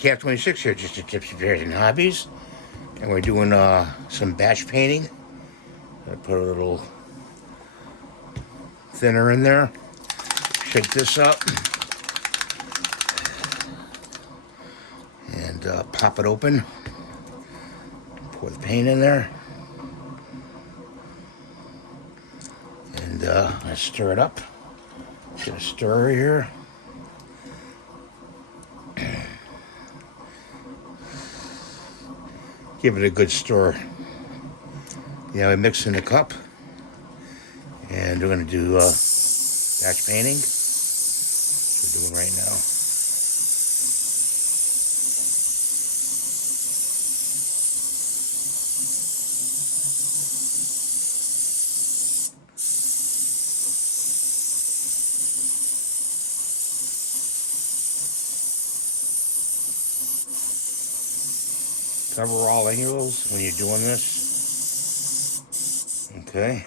Cat 26 here, just a Tipsy Bears and Hobbies, and we're doing some batch painting. I put a little thinner in there. Shake this up and pop it open. Pour the paint in there, and I stir it up. Just gonna stir here. Give it a good stir. I mix in the cup, and we're going to do batch painting. That's what we're doing right now. Cover all angles when you're doing this. Okay.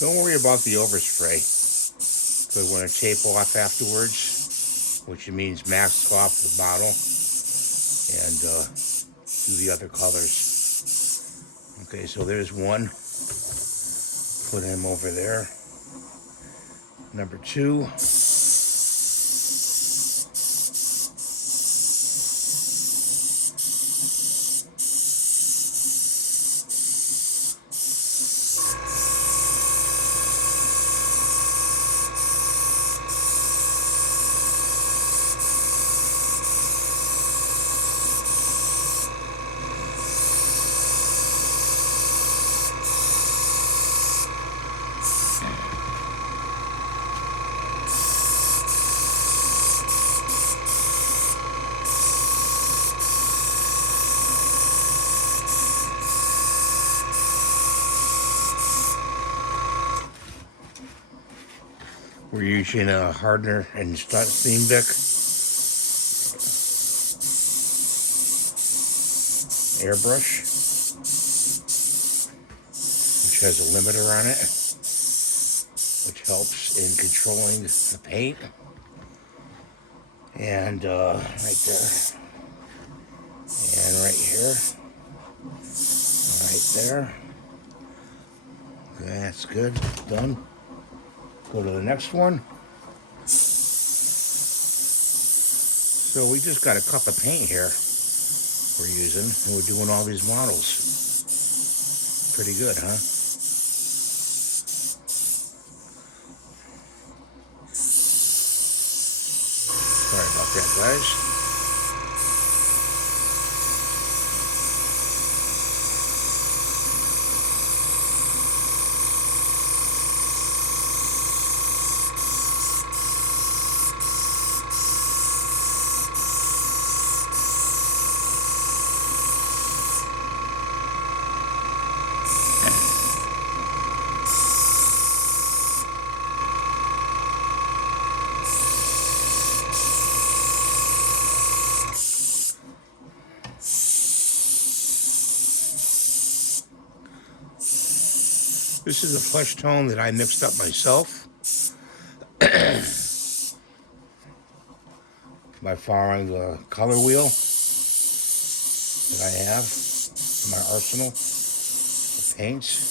Don't worry about the overspray, because we're going to tape off afterwards, which means mask off the bottle and do the other colors. Okay, so there's one. Put him over there. Number 2. We're using a hardener and Steenbeck airbrush, which has a limiter on it, which helps in controlling the paint. And right there, and right here, right there. Okay, that's good. Done. Go to the next one. So we just got a cup of paint here we're using, and we're doing all these models. Pretty good, huh? Sorry about that, guys. This is a flesh tone that I mixed up myself by following the color wheel that I have in my arsenal of paints.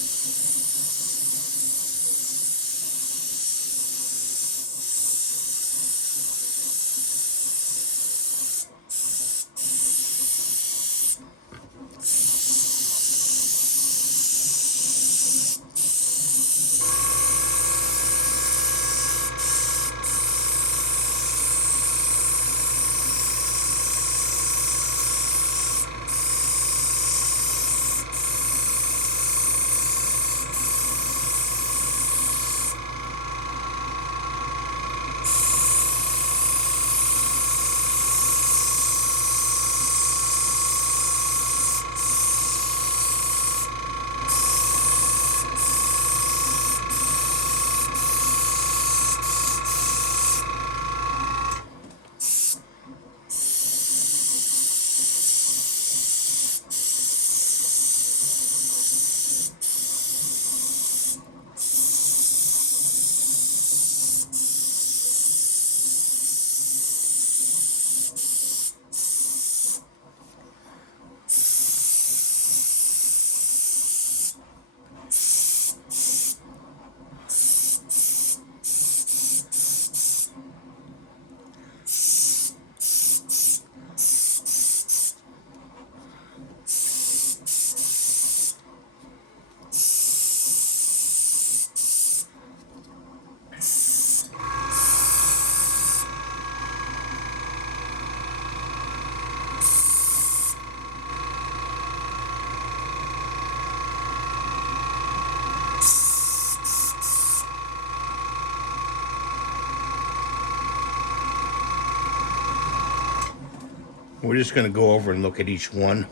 We're just going to go over and look at each one,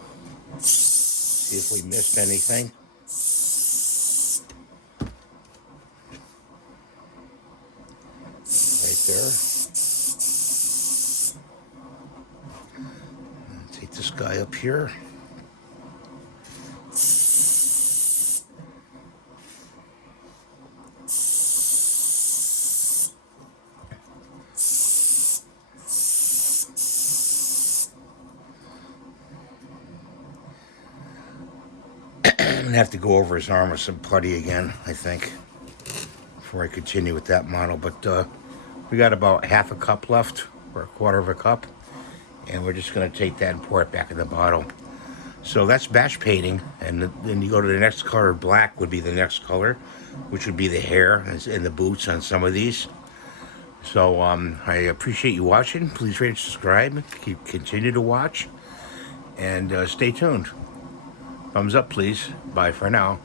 see if we missed anything. Right there. Take this guy up here. I'm going to have to go over his arm with some putty again, I think, before I continue with that model. But we got about half a cup left, or a quarter of a cup. And we're just going to take that and pour it back in the bottle. So that's batch painting. And then you go to the next color. Black would be the next color, which would be the hair and the boots on some of these. So I appreciate you watching. Please rate and subscribe. Continue to watch. And stay tuned. Thumbs up, please. Bye for now.